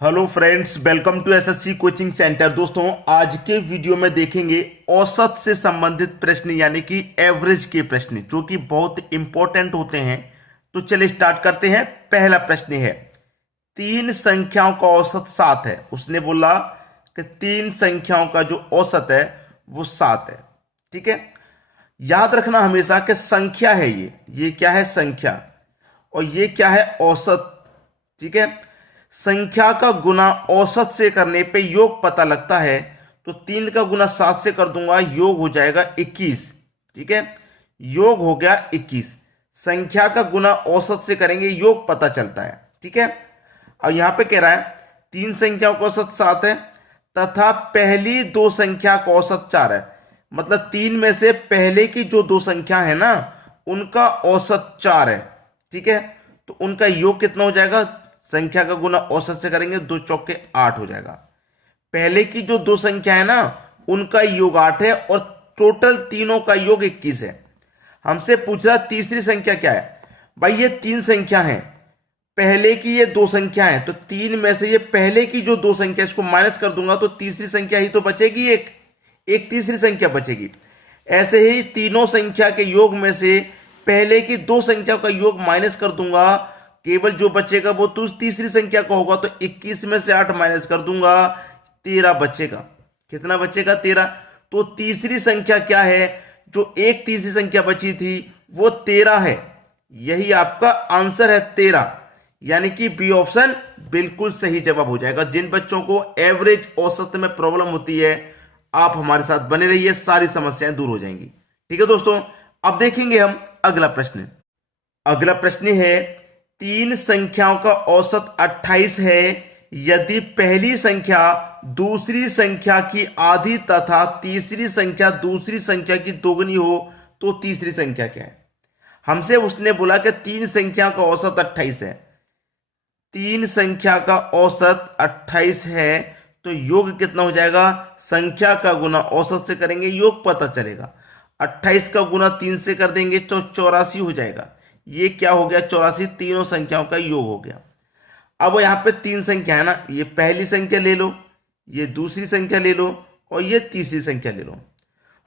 Hello friends, welcome to SSC coaching centre. दोस्तों, आज के वीडियो में देखेंगे औसत से संबंधित प्रश्न यानी कि एवरेज के प्रश्न जो कि बहुत इंपॉर्टेंट होते हैं। तो चलिए स्टार्ट करते हैं। पहला प्रश्न है, तीन संख्याओं का औसत 7 है। उसने बोला कि तीन संख्याओं का जो औसत है वो 7 है। ठीक है, याद रखना हमेशा कि संख्या है ये क्या है? संख्या। और ये क्या है? औसत। ठीक है, संख्या का गुना औसत से करने पे योग पता लगता है। तो 3 का गुना 7 से कर दूंगा, योग हो जाएगा 21। ठीक है, योग हो गया 21। संख्या का गुना औसत से करेंगे, योग पता चलता है। ठीक है, अब यहां पे कह रहा है तीन संख्याओं का औसत 7 है तथा पहली दो संख्या का औसत 4 है। मतलब तीन में से पहले की जो दो संख्या है ना, उनका औसत 4 है। ठीक है, तो उनका योग कितना हो जाएगा? संख्या का गुना औसत से करेंगे, 2 चौके 8 हो जाएगा। पहले की जो दो संख्या है ना, उनका योग 8 है और टोटल तीनों का योग 21 है। हमसे पूछ रहा तीसरी संख्या क्या है। भाई ये तीन संख्या है, पहले की ये दो संख्या है, तो तीन में से ये पहले की जो दो संख्या इसको माइनस कर दूंगा तो तीसरी संख्या ही तो बचेगी। एक तीसरी संख्या बचेगी। ऐसे ही तीनों संख्या के योग में से पहले की दो संख्या का योग माइनस कर दूंगा, केवल जो बचेगा वो तीसरी संख्या का होगा। तो 21 में से 8 माइनस कर दूंगा, 13 बचेगा। कितना बचेगा? 13। तो तीसरी संख्या क्या है? जो एक तीसरी संख्या बची थी वो 13 है। यही आपका आंसर है, 13। यानी कि बी ऑप्शन बिल्कुल सही जवाब हो जाएगा। जिन बच्चों को एवरेज औसत में प्रॉब्लम होती है, आप हमारे साथ बने रहिए, सारी समस्याएं दूर हो जाएंगी। ठीक है दोस्तों, अब देखेंगे हम अगला प्रश्न। अगला प्रश्न है, तीन संख्याओं का औसत 28 है। यदि पहली संख्या दूसरी संख्या की आधी तथा तीसरी संख्या दूसरी संख्या की दोगुनी हो तो तीसरी संख्या क्या है? हमसे उसने बोला कि तीन संख्या का औसत 28 है। तीन संख्या का औसत 28 है तो योग कितना हो जाएगा? संख्या का गुना औसत से करेंगे, योग पता चलेगा। 28 का गुना 3 से कर देंगे तो 84 हो जाएगा। ये क्या हो गया? 84। तीनों संख्याओं का योग हो गया। अब यहां पे तीन संख्या है ना, ये पहली संख्या ले लो, ये दूसरी संख्या ले लो और ये तीसरी संख्या ले लो।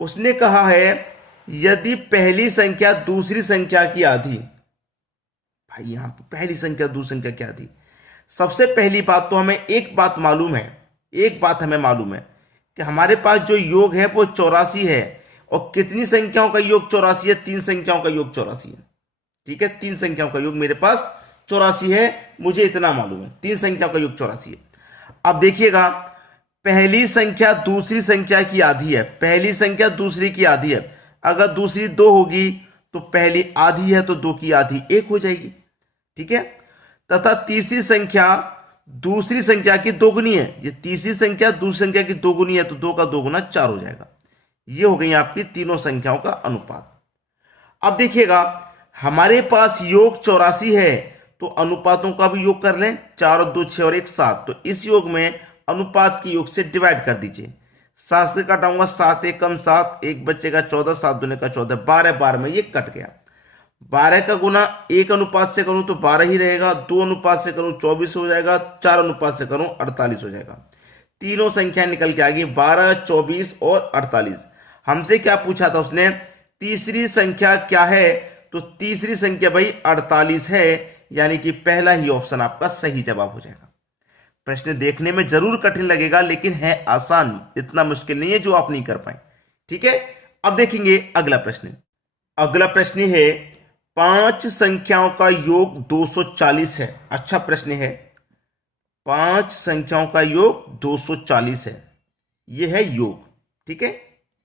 उसने कहा है यदि पहली संख्या दूसरी संख्या की आधी। भाई यहां पे पहली संख्या दूसरी संख्या की आधी। सबसे पहली बात तो हमें एक बात मालूम है, एक बात हमें मालूम है कि हमारे पास जो योग है वो 84 है। और कितनी संख्याओं का योग 84 है? तीन संख्याओं का योग 84 है। ठीक है, तीन संख्याओं का योग मेरे पास 84 है, मुझे इतना मालूम है। तीन संख्याओं का योग 84 है। अब देखिएगा, पहली संख्या दूसरी संख्या की आधी है। पहली संख्या दूसरी की आधी है। अगर दूसरी 2 होगी तो पहली आधी है तो 2 की आधी 1 हो जाएगी। ठीक है, तथा तीसरी संख्या दूसरी संख्या की दोगुनी है। ये तीसरी संख्या दूसरी संख्या की दोगुनी है तो 2 का 2 गुना 4 हो जाएगा। ये हो गई आपकी तीनों संख्याओं का अनुपात। अब देखिएगा, हमारे पास योग 84 है तो अनुपातों का भी योग कर लें। 4 और 2 6 और 1 7। तो इस योग में अनुपात के योग से डिवाइड कर दीजिए। 7 से काटाऊंगा, 7 एकम 7, 1 बचेगा 14, 7 दूने का 14, 12 12 में ये कट गया। 12 का गुना 1 अनुपात से करूं तो 12 ही रहेगा, 2 अनुपात से करूं 24 हो जाएगा, 4 अनुपात से करूं 48 हो जाएगा। तीनों संख्या निकल के आ गई 12, 24 और 48। हमसे क्या पूछा था उसने? तीसरी संख्या क्या है? तो तीसरी संख्या भाई 48 है। यानी कि पहला ही ऑप्शन आपका सही जवाब हो जाएगा। प्रश्न देखने में जरूर कठिन लगेगा लेकिन है आसान, इतना मुश्किल नहीं है जो आप नहीं कर पाए। ठीक है, अब देखेंगे अगला प्रश्न। अगला प्रश्न है, पांच संख्याओं का योग 240 है। अच्छा प्रश्न है, पांच संख्याओं का योग 240 है। यह है योग। ठीक है,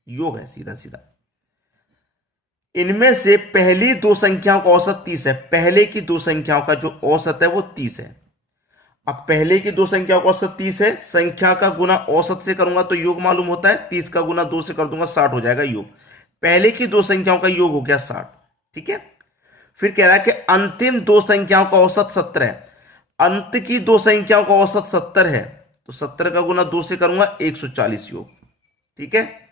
योग है सीधा सीधा। इनमें से पहली दो संख्याओं का औसत 30 है। पहले की दो संख्याओं का जो औसत है वो 30 है। अब पहले की दो संख्याओं का औसत 30 है, संख्या का गुना औसत से करूंगा तो योग मालूम होता है। 30 का गुना 2 से कर दूंगा, 60 हो जाएगा योग। पहले की दो संख्याओं का योग हो गया 60। ठीक है, फिर कह रहा है कि अंतिम दो संख्याओं का औसत 70 है। अंत की दो संख्याओं का औसत 70 है तो 70 का गुना 2 से करूंगा, 140 योग। ठीक है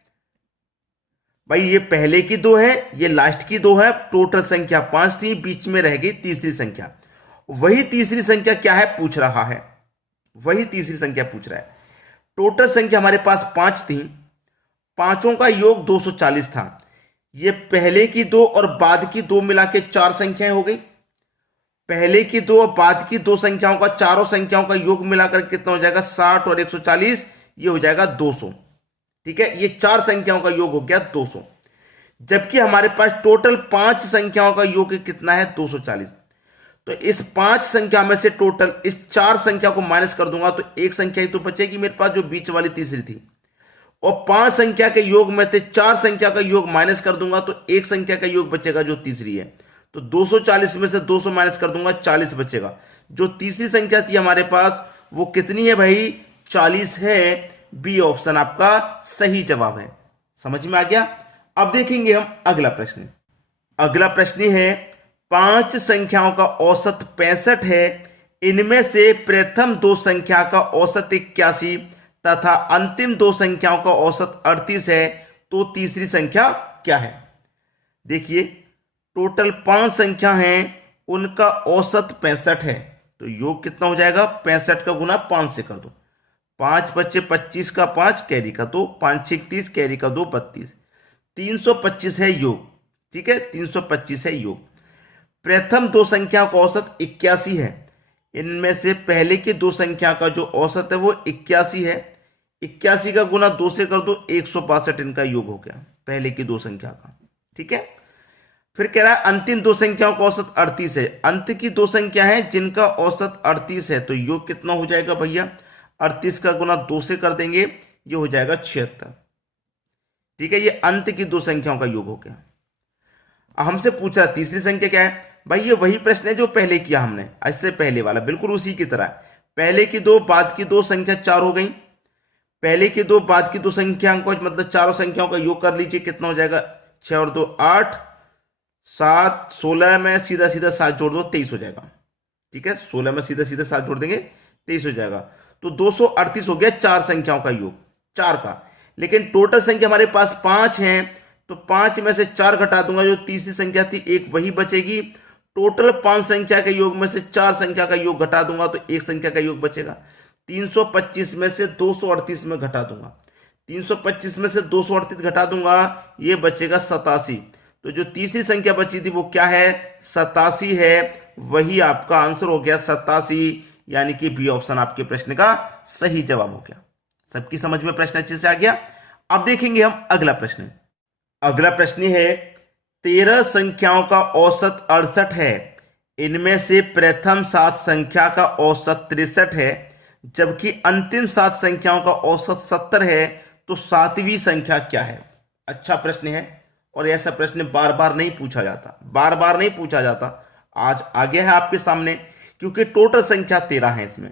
भाई, ये पहले की दो है, ये लास्ट की दो है। टोटल संख्या 5 थी, बीच में रह गई तीसरी संख्या। वही तीसरी संख्या क्या है पूछ रहा है। वही तीसरी संख्या पूछ रहा है। टोटल संख्या हमारे पास 5 थी, पांचों का योग 240 था। ये पहले की दो और बाद की दो मिला के 4 संख्याएं हो गई। पहले की दो और बाद की दो संख्याओं का, चारों संख्याओं का योग मिलाकर कितना हो जाएगा, 60 और 140, ये हो जाएगा 200। ठीक है, ये 4 संख्याओं का योग हो गया 200। जबकि हमारे पास टोटल 5 संख्याओं का योग कितना है, 240। तो इस 5 संख्या में से टोटल इस 4 संख्या को माइनस कर दूंगा तो एक संख्या ही तो बचेगी मेरे पास, जो बीच वाली तीसरी थी। और 5 संख्या के योग में से 4 संख्या का योग माइनस कर दूंगा तो एक संख्या का योग बचेगा, जो तीसरी है। तो 240 में से 200 माइनस कर दूंगा, 40 बचेगा। जो तीसरी संख्या थी हमारे पास वो कितनी है भाई, 40 है। बी ऑप्शन आपका सही जवाब है। समझ में आ गया। अब देखेंगे हम अगला प्रश्न। अगला प्रश्न है, 5 संख्याओं का औसत 65 है, इनमें से प्रथम 2 संख्या का औसत 81 तथा अंतिम 2 संख्याओं का औसत 38 है, तो तीसरी संख्या क्या है। देखिए, टोटल 5 संख्या हैं, उनका औसत 65 है, तो योग कितना हो जाएगा, 65 का गुना 5 से कर दो। 5 बच्चे 25 का 5 कैरी का 2, 5 6 30 कैरी का 2 32, 325 है योग। ठीक है, 325 है योग। प्रथम 2 संख्या का औसत 81 है, इनमें से पहले की 2 संख्या का जो औसत है वो 81 है। 81 का गुना 2 से कर दो, 162 इनका योग हो गया पहले की 2 संख्या का। ठीक है, फिर कह रहा है अंतिम 2 संख्याओं का औसत 38 है। अंत की 2 संख्या है जिनका औसत 38 है, तो योग कितना हो जाएगा भैया, 38 का गुना 2 से कर देंगे, ये हो जाएगा 76। ठीक है, ये अंत की 2 संख्याओं का योग हो गया। अब हमसे पूछ रहा तीसरी संख्या क्या है। भाई ये वही प्रश्न है जो पहले किया हमने, इससे पहले वाला, बिल्कुल उसी की तरह। पहले की 2 बाद की 2 संख्या 4 हो गई। पहले की 2 बाद की 2 संख्याओं को, मतलब चारों संख्याओं का योग कर लीजिए, कितना हो जाएगा, 6 और 2 8, 7 16 में सीधा सीधा 7 जोड़ दो, 23 हो जाएगा। ठीक है, 16 में सीधा सीधा 7 जोड़ देंगे, 23 हो जाएगा। तो 238 हो गया 4 संख्याओं का योग, 4 का। लेकिन टोटल संख्या हमारे पास 5 है, तो 5 में से 4 घटा दूंगा, जो तीसरी संख्या थी एक वही बचेगी। टोटल 5 संख्या के योग में से 4 संख्या का योग घटा दूंगा तो एक संख्या का योग बचेगा। 325 में से 238 में घटा दूंगा, 325 में से 238 घटा दूंगा, ये बचेगा 87। तो जो तीसरी संख्या बची थी वो क्या है, 87 है। वही आपका आंसर हो गया 87, यानी कि बी ऑप्शन आपके प्रश्न का सही जवाब हो गया। सबकी समझ में प्रश्न अच्छे से आ गया। अब देखेंगे हम अगला प्रश्न। अगला प्रश्न है, 13 संख्याओं का औसत 68 है, इनमें से प्रथम 7 संख्या का औसत 63 है, जबकि अंतिम 7 संख्याओं का औसत 70 है, तो 7वीं संख्या क्या है। अच्छा प्रश्न है, और ऐसा प्रश्न बार बार नहीं पूछा जाता, बार बार नहीं पूछा जाता। आज आ गया है आपके सामने, क्योंकि टोटल संख्या 13 है, इसमें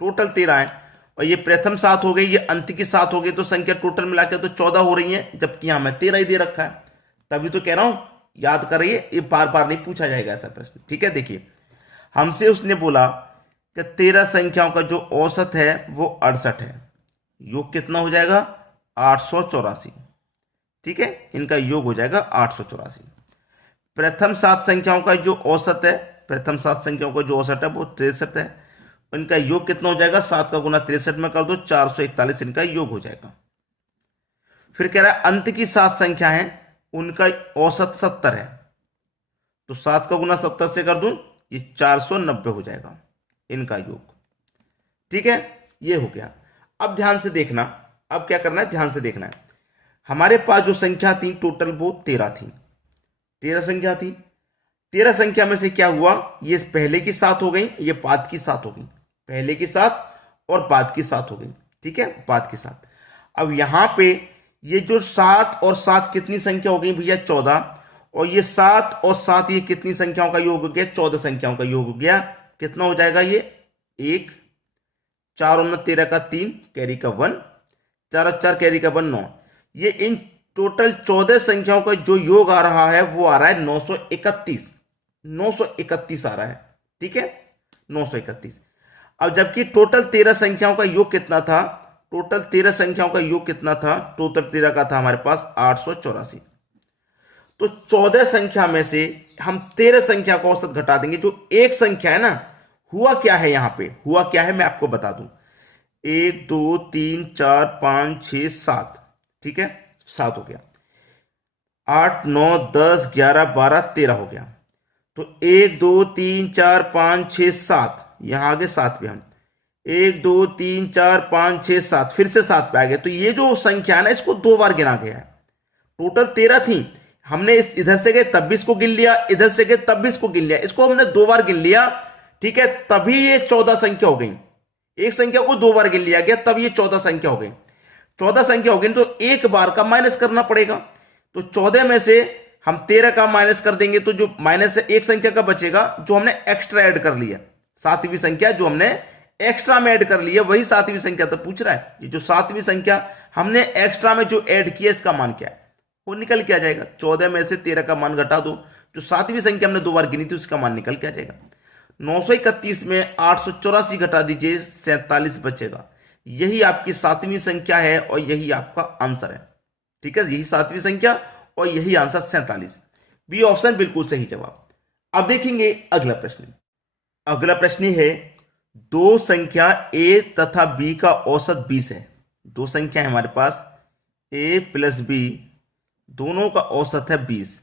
टोटल 13 है, और ये प्रथम 7 हो गई, ये अंत की 7 हो गई, तो संख्या टोटल मिलाकर तो 14 हो रही है, जबकि यहां मैं 13 ही दे रखा है। तभी तो कह रहा हूं, याद करिए, ये बार बार नहीं पूछा जाएगा ऐसा प्रश्न। ठीक है, देखिए हमसे उसने बोला कि 13 संख्याओं का जो औसत है वो 68 है, योग कितना हो जाएगा, 884। ठीक है, इनका योग हो जाएगा 884। प्रथम 7 संख्याओं का जो औसत है, प्रथम 7 संख्याओं का जो औसत है वो 63 है, इनका योग कितना हो जाएगा, 7 का गुना 63 में कर दो, 441 इनका योग हो जाएगा। फिर कह रहा है अंत की 7 संख्या है, उनका औसत 70 है, तो 7 का गुना 70 से कर दूं, ये 490 हो जाएगा इनका योग। ठीक है, ये हो गया। अब ध्यान से देखना, अब क्या करना है, ध्यान से देखना है। हमारे पास जो संख्या थी टोटल वो 13 थी, 13 संख्या थी। 13 संख्या में से क्या हुआ, ये पहले की 7 हो गई, ये बाद की 7 हो गई, पहले की 7 और बाद की 7 हो गई। ठीक है, बाद की 7। अब यहां पे ये जो 7 और 7 कितनी संख्या हो गई भैया, 14, और ये 7 और 7 ये कितनी संख्याओं का योग हो गया, 14 संख्याओं का योग हो गया। कितना हो जाएगा ये, 1, 4 और 13 का 3 कैरी का 1, 4 और 4 कैरी का 1 9। ये इन टोटल 14 संख्याओं का जो योग आ रहा है वो आ रहा है 931, 931 आ रहा है। ठीक है, 931। अब जबकि टोटल 13 संख्याओं का योग कितना था, टोटल 13 संख्याओं का योग कितना था, टोटल 13 का था हमारे पास 884। तो 14 संख्या में से हम 13 संख्या का औसत घटा देंगे। जो एक संख्या है ना, हुआ क्या है, यहां पे हुआ क्या है मैं आपको बता दूं। 1 2 3 4 5 6 7, ठीक है, 7 हो गया। 8 9 10 11 12 13 हो गया। तो 1 2 3 4 5 6 7, यहां आगे 7 पे हम 1 2 3 4 5 6 7, फिर से 7 पे आ गए। तो ये जो संख्या है ना, इसको 2 बार गिना गया है। टोटल 13 थी, हमने इधर से गए तब भी इसको गिन लिया, इधर से गए तब भी इसको गिन लिया, इसको हमने 2 बार गिन लिया, ठीक है, तभी ये 14 संख्या हो गई। एक संख्या को 2 बार गिन लिया गया, तब ये 14 संख्या हो गई। 14 संख्या हो गई तो एक बार का माइनस करना पड़ेगा। तो 14 में से हम 13 का माइनस कर देंगे, तो जो माइनस है एक संख्या का बचेगा जो हमने एक्स्ट्रा ऐड कर लिया। 7वीं संख्या जो हमने एक्स्ट्रा में ऐड कर ली है वही 7वीं संख्या। तो पूछ रहा है ये जो 7वीं संख्या हमने एक्स्ट्रा में जो ऐड किया इसका मान क्या है, वो निकल के आ जाएगा। 14 में से 13 का मान घटा दो, जो 7वीं संख्या हमने 2 बार गिनी थी उसका मान निकल के आ जाएगा। 931 में 884 घटा दीजिए, 47 बचेगा। यही आपकी 7वीं संख्या है और यही आपका आंसर है, ठीक है, यही 7वीं संख्या और यही आंसर 47। बी ऑप्शन बिल्कुल सही जवाब। अब देखेंगे अगला प्रश्न। अगला प्रश्न है, दो संख्या a तथा b का औसत 20 है। दो संख्या है हमारे पास a प्लस b, दोनों का औसत है 20।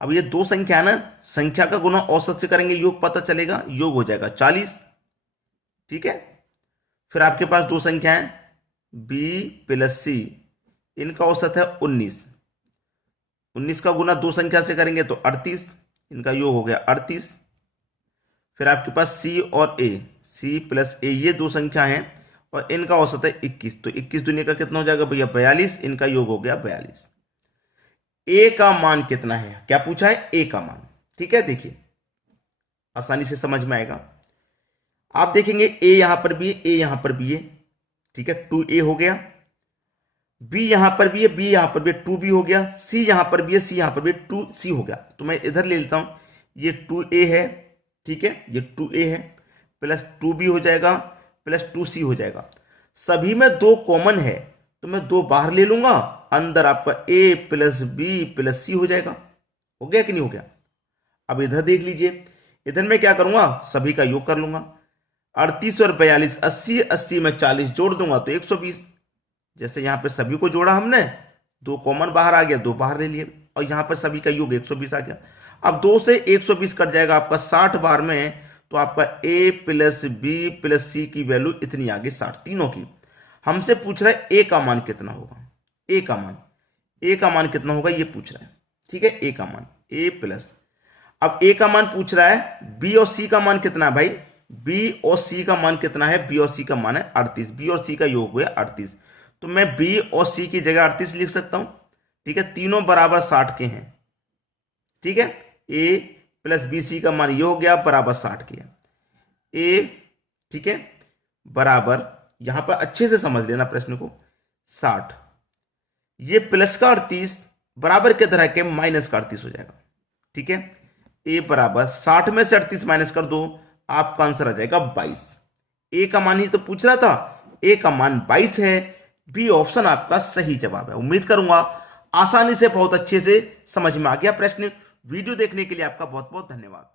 अब ये दो संख्या है ना, संख्या का गुना औसत से करेंगे, योग पता चलेगा, योग हो जाएगा 40, ठीक है। फिर आपके पास दो संख्या है b प्लस c, इनका औसत है 19। 19 का गुना दो संख्या से करेंगे तो 38, इनका योग हो गया 38। फिर आपके पास c और a, c प्लस a, ये दो संख्या हैं और इनका औसत है 21। तो 21 दुनिया का कितना हो जाएगा भैया 42, इनका योग हो गया 42। a का मान कितना है, क्या पूछा है, a का मान, ठीक है। देखिए आसानी से समझ में आएगा। आप देखेंगे a यहां पर भी है, a यहां पर भी है, ठीक है, 2a हो गया। b यहां पर भी है, b यहां पर भी 2b हो गया। c यहां पर भी है, c यहां पर भी 2c हो गया। तो मैं इधर ले लेता हूं, ये 2a है, ठीक है, ये 2a है, प्लस 2b हो जाएगा, प्लस 2c हो जाएगा। सभी में दो कॉमन है तो मैं दो बाहर ले लूंगा, अंदर आपका a plus b plus c हो जाएगा। हो गया कि नहीं हो गया। अब इधर देख लीजिए, इधर मैं क्या करूंगा, सभी का योग कर लूंगा। 38 और 42 80, 80 में 40 जोड़ दूंगा तो 120। जैसे यहां पे सभी को जोड़ा हमने, दो कॉमन बाहर आ गया, दो बाहर ले लिए, और यहां पर सभी का योग 120 आ गया। अब 2 से 120 कट जाएगा आपका 60 बार में, तो आपका a plus b plus c की वैल्यू इतनी आ गई 60, तीनों की। हमसे पूछ रहा है a का मान कितना होगा, a का मान, a का मान कितना होगा ये पूछ रहा है, ठीक है, a का मान, a प्लस। अब a का मान पूछ रहा है, b और c का मान कितना है भाई, b और c का मान कितना है, b और c का मान है 38, b और c का योग हुआ 38। तो मैं b और c की जगह 38 लिख सकता हूं, ठीक है, तीनों बराबर 60 के हैं, ठीक है। a प्लस बी सी का मान ये हो गया बराबर 60 के, a, ठीक है, बराबर, यहां पर अच्छे से समझ लेना प्रश्न को, 60, ये प्लस का 38 बराबर के तरह के माइनस का 38 हो जाएगा, ठीक है। a बराबर 60 में से 38 माइनस कर दो, आपका आंसर आ जाएगा 22। a का मान ही तो पूछ रहा था, a का मान 22 है। बी ऑप्शन आपका सही जवाब है। उम्मीद करूंगा आसानी से बहुत अच्छे से समझ में आ गया प्रश्न। वीडियो देखने के लिए आपका बहुत बहुत धन्यवाद।